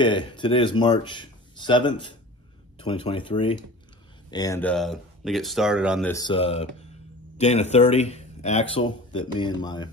Okay, today is March 7th, 2023, and let me get started on this Dana 30 axle that me and my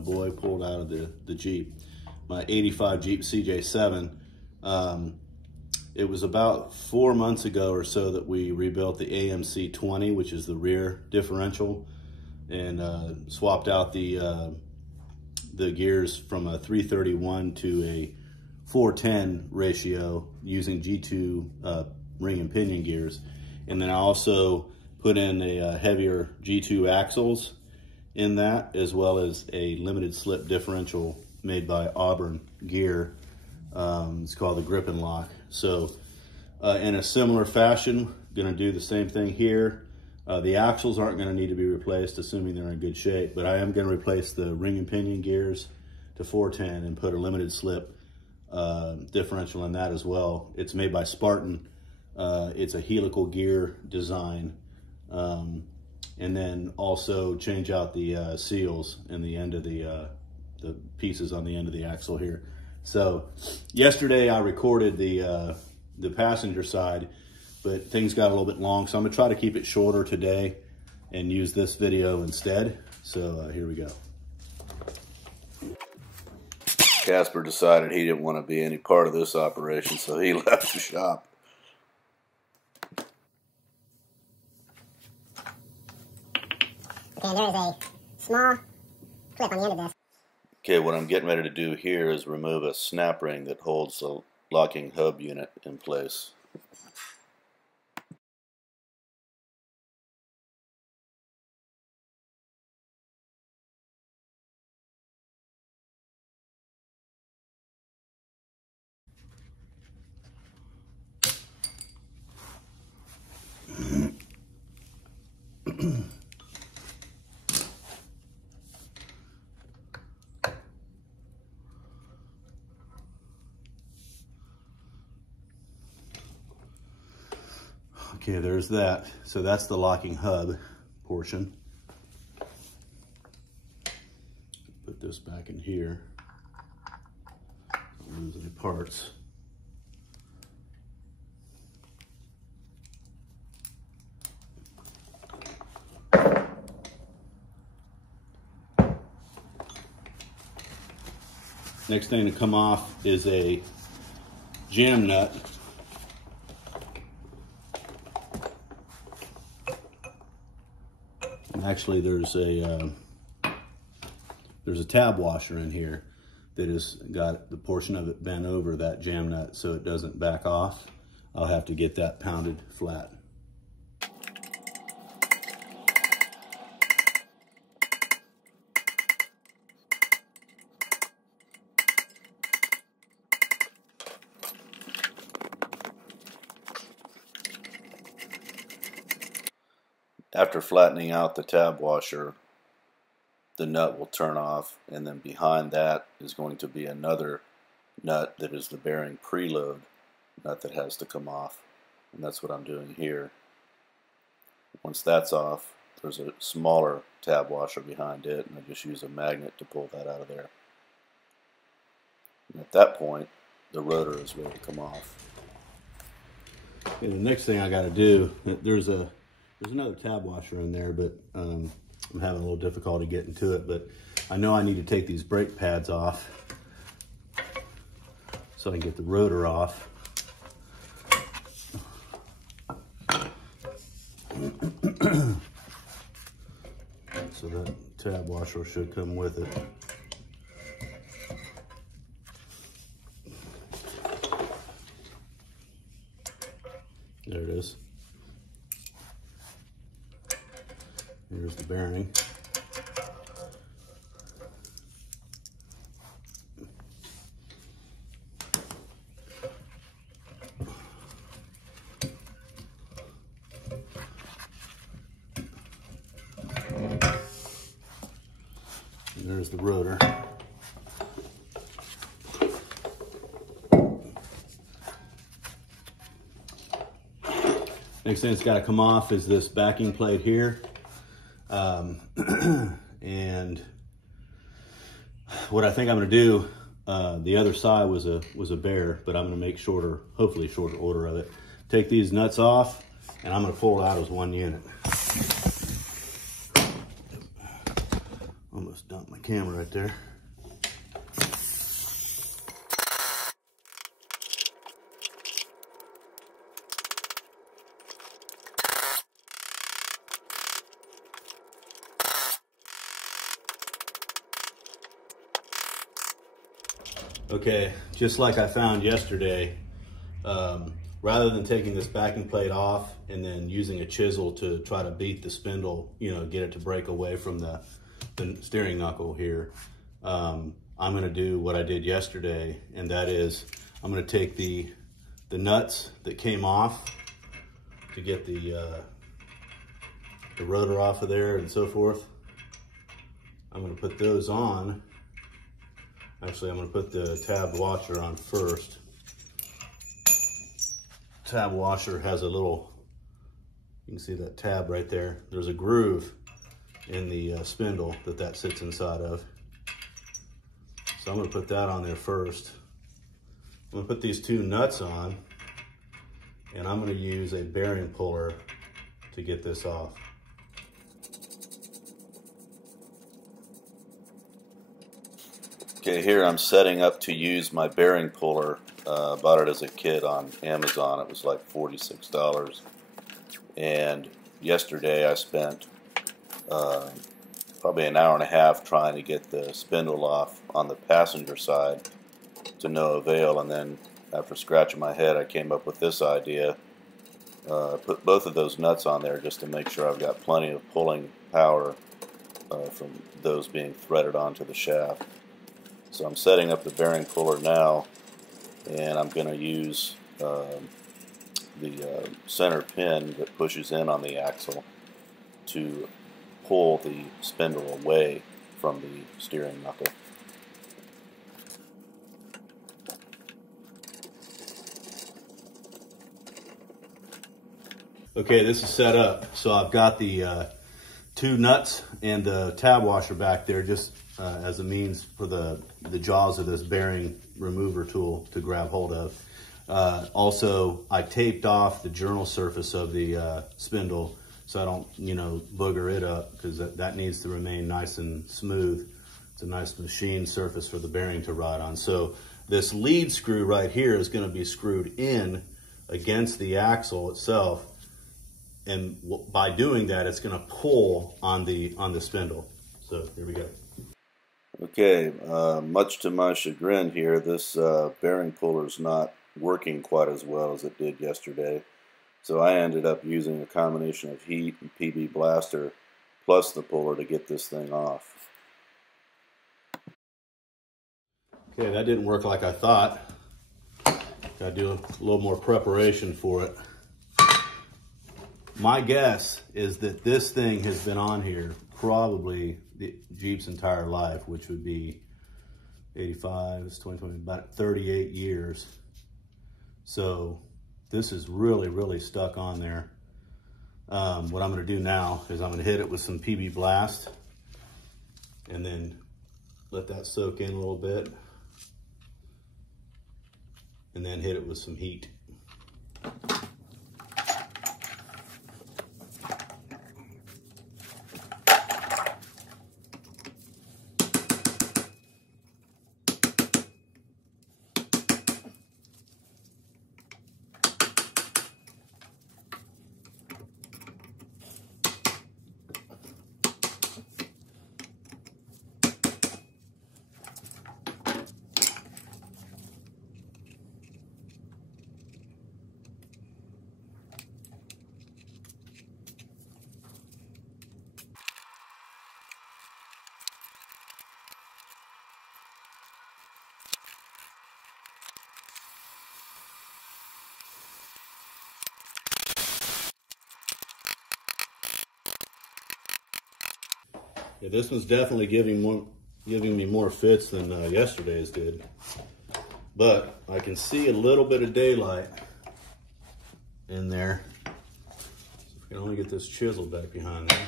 boy pulled out of the Jeep, my 85 Jeep CJ7. It was about 4 months ago or so that we rebuilt the AMC 20, which is the rear differential, and swapped out the gears from a 331 to a 410 ratio using G2 ring and pinion gears. And then I also put in a heavier G2 axles in that, as well as a limited slip differential made by Auburn Gear. It's called the Grip and Lock. So in a similar fashion, gonna do the same thing here. The axles aren't gonna need to be replaced, assuming they're in good shape, but I am gonna replace the ring and pinion gears to 410 and put a limited slip differential in that as well. It's made by Spartan. It's a helical gear design. And then also change out the seals in the end of the pieces on the end of the axle here. So yesterday I recorded the passenger side, but things got a little bit long, so I'm gonna try to keep it shorter today and use this video instead. So here we go. Casper decided he didn't want to be any part of this operation, so he left the shop. Okay, there is a small clip on the end of this. Okay, what I'm getting ready to do here is remove a snap ring that holds the locking hub unit in place. Okay, there's that. So that's the locking hub portion. Put this back in here. Don't lose any parts. Next thing to come off is a jam nut. And actually there's a tab washer in here that has got the portion of it bent over that jam nut so it doesn't back off. I'll have to get that pounded flat. After flattening out the tab washer, the nut will turn off, and then behind that is going to be another nut that is the bearing preload nut that has to come off, and that's what I'm doing here. Once that's off, there's a smaller tab washer behind it, and I just use a magnet to pull that out of there. And at that point, the rotor is ready to come off. Okay, the next thing I got to do, there's another tab washer in there, but I'm having a little difficulty getting to it, but I know I need to take these brake pads off so I can get the rotor off. So that tab washer should come with it. There it is. Here's the bearing. And there's the rotor. Next thing that's got to come off is this backing plate here. And what I think I'm going to do The other side was a bare, but I'm gonna make hopefully shorter order of it. Take these nuts off, and I'm gonna pull it out as one unit. Almost dumped my camera right there. Okay, just like I found yesterday, rather than taking this backing plate off and then using a chisel to try to beat the spindle, get it to break away from the steering knuckle here, I'm gonna do what I did yesterday, and that is I'm gonna take the nuts that came off to get the rotor off of there and so forth. I'm gonna put those on. Actually, I'm gonna put the tab washer on first. Tab washer has a little, you can see that tab right there. There's a groove in the spindle that sits inside of. So I'm gonna put that on there first. I'm gonna put these two nuts on, and I'm gonna use a bearing puller to get this off. Okay, here I'm setting up to use my bearing puller. Bought it as a kit on Amazon. It was like $46. And yesterday I spent probably an hour and a half trying to get the spindle off on the passenger side to no avail. And then after scratching my head, I came up with this idea. Put both of those nuts on there just to make sure I've got plenty of pulling power from those being threaded onto the shaft. So I'm setting up the bearing puller now, and I'm going to use the center pin that pushes in on the axle to pull the spindle away from the steering knuckle. Okay, this is set up. So I've got the two nuts and the tab washer back there just as a means for the jaws of this bearing remover tool to grab hold of. Also, I taped off the journal surface of the spindle so I don't, booger it up, because that needs to remain nice and smooth. It's a nice machine surface for the bearing to ride on. So this lead screw right here is going to be screwed in against the axle itself, and by doing that, it's going to pull on the spindle. So here we go. Okay, much to my chagrin here, this bearing puller is not working quite as well as it did yesterday. So I ended up using a combination of heat and PB blaster plus the puller to get this thing off. Okay, that didn't work like I thought. Gotta do a little more preparation for it. My guess is that this thing has been on here probably the Jeep's entire life, which would be 85, it's 2020, about 38 years. So this is really, really stuck on there. What I'm gonna do now is I'm gonna hit it with some PB Blast and then let that soak in a little bit, and then hit it with some heat. Yeah, this one's definitely giving me more fits than yesterday's did. But I can see a little bit of daylight in there. So if we can only get this chisel back behind there.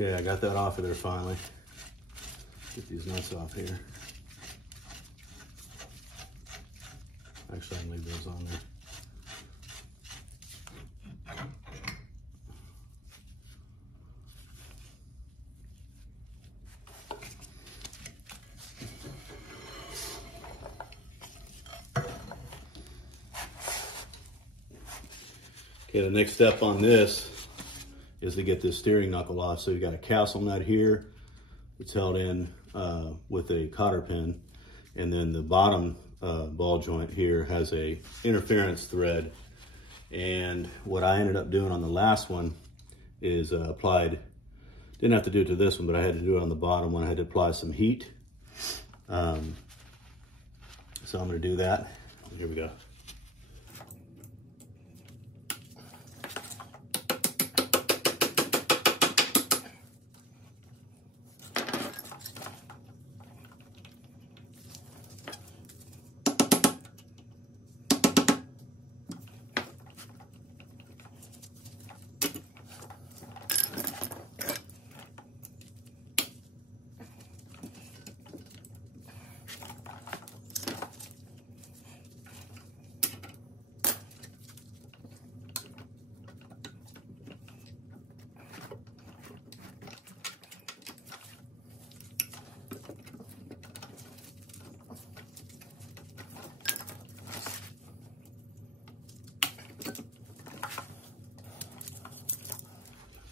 Okay, I got that off of there finally. Get these nuts off here. Actually, I can leave those on there. Okay, the next step on this is to get this steering knuckle off. So you got a castle nut here. It's held in with a cotter pin. And then the bottom ball joint here has a interference thread. And what I ended up doing on the last one is applied, didn't have to do it to this one, but I had to do it on the bottom one. I had to apply some heat. So I'm gonna do that. Here we go.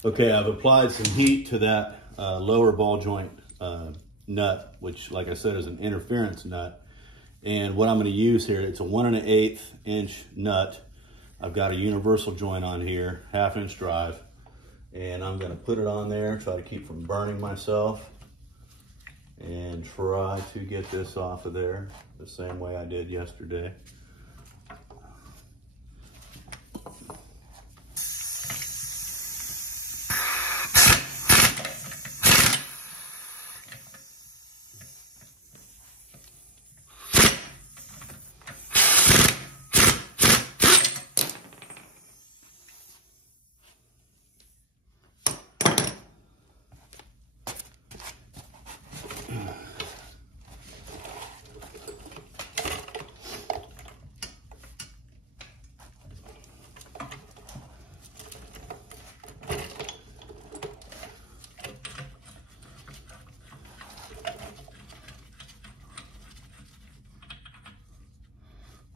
Okay, I've applied some heat to that lower ball joint nut, which, like I said, is an interference nut. And what I'm going to use here, it's a 1 1/8 inch nut. I've got a universal joint on here, 1/2 inch drive. And I'm going to put it on there, try to keep from burning myself. And try to get this off of there the same way I did yesterday.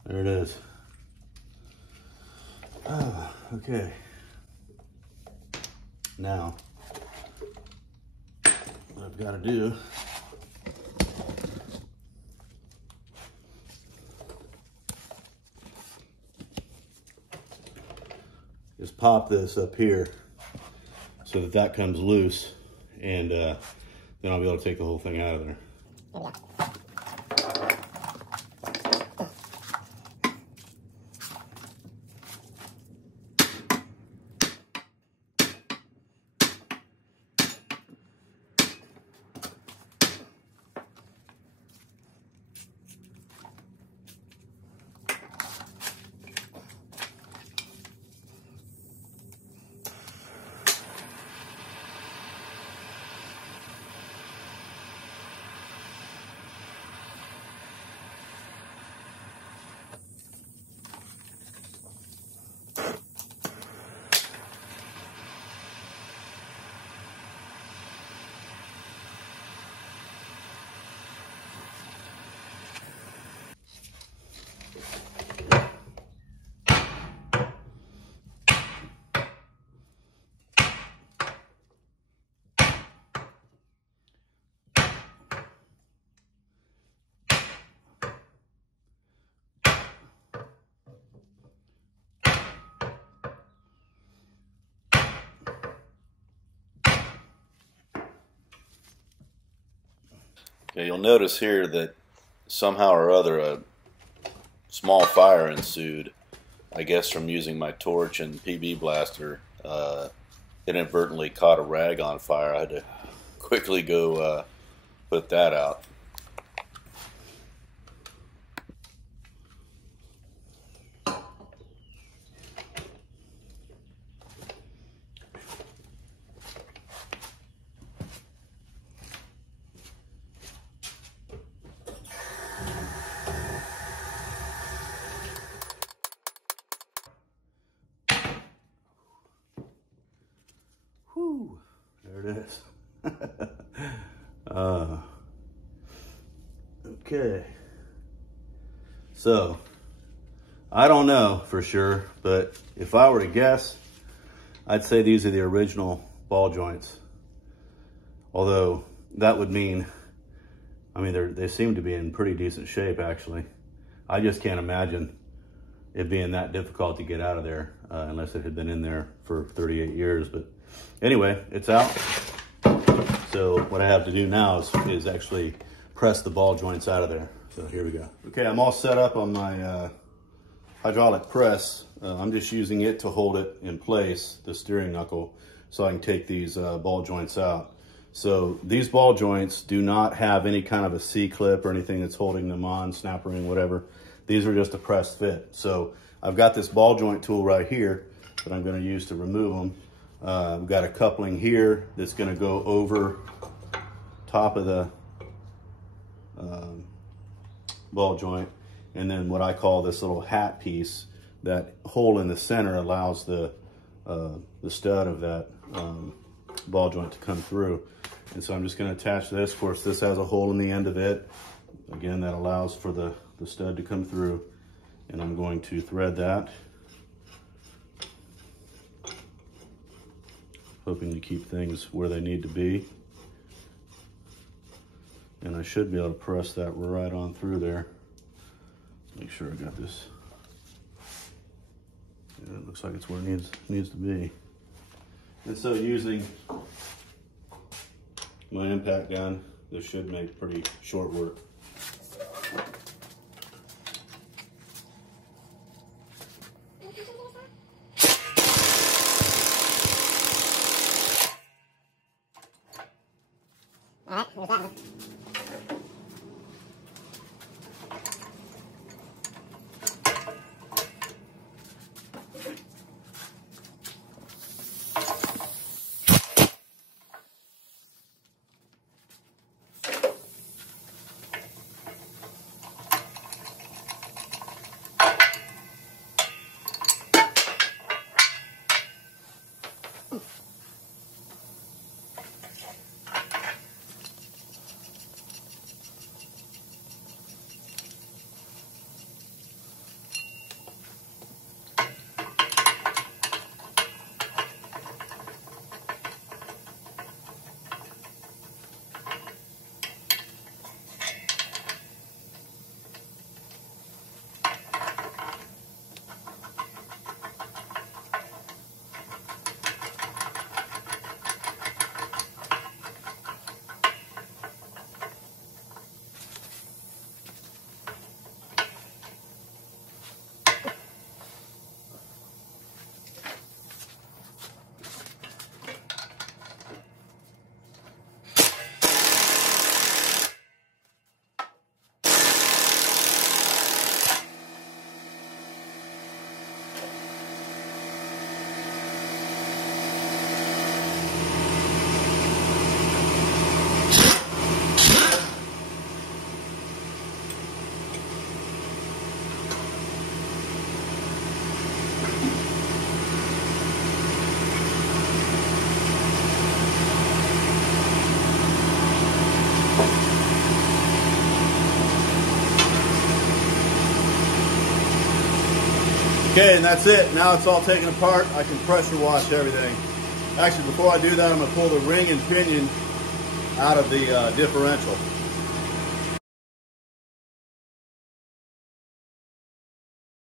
There it is. Oh, okay. Now, what I've got to do is pop this up here so that that comes loose, and then I'll be able to take the whole thing out of there. Okay, you'll notice here that somehow or other a small fire ensued, I guess from using my torch and PB blaster. Inadvertently caught a rag on fire. I had to quickly go put that out. Woo! There it is. Okay. So, I don't know for sure, but if I were to guess, I'd say these are the original ball joints. Although, that would mean, I mean, they seem to be in pretty decent shape, actually. I just can't imagine it being that difficult to get out of there unless it had been in there for 38 years. But anyway, it's out. So what I have to do now is actually press the ball joints out of there. So here we go. Okay, I'm all set up on my hydraulic press. I'm just using it to hold it in place, the steering knuckle, so I can take these ball joints out. So these ball joints do not have any kind of a C-clip or anything that's holding them on, snap ring, whatever. These are just a press fit. So I've got this ball joint tool right here that I'm going to use to remove them. I've got a coupling here that's going to go over top of the ball joint, and then what I call this little hat piece. That hole in the center allows the stud of that ball joint to come through. And so I'm just going to attach this. Of course, this has a hole in the end of it. Again, that allows for the stud to come through. And I'm going to thread that, hoping to keep things where they need to be. And I should be able to press that right on through there. Make sure I got this. Yeah, it looks like it's where it needs to be. And so using my impact gun, this should make pretty short work. All right, here's that one. Okay, and that's it. Now it's all taken apart. I can pressure wash everything. Actually, before I do that, I'm going to pull the ring and pinion out of the differential.